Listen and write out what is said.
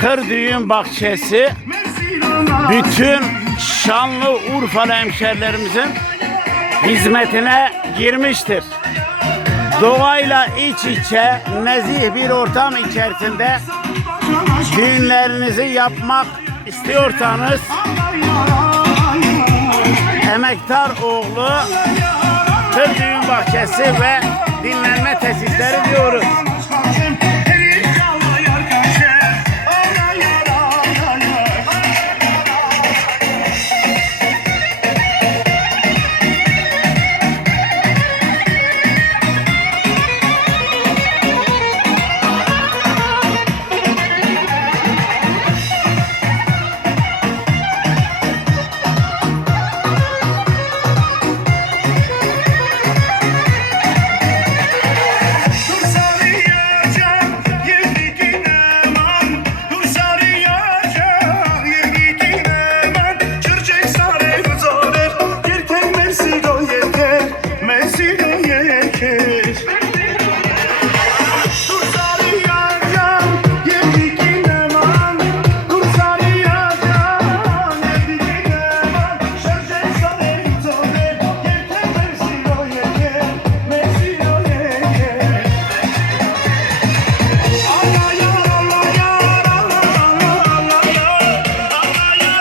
Kır Düğün Bahçesi bütün şanlı Urfalı hemşerilerimizin hizmetine girmiştir. Doğayla iç içe nezih bir ortam içerisinde düğünlerinizi yapmak istiyorsanız Emektar oğlu Kır Düğün Bahçesi ve dinlenme tesisleri diyoruz.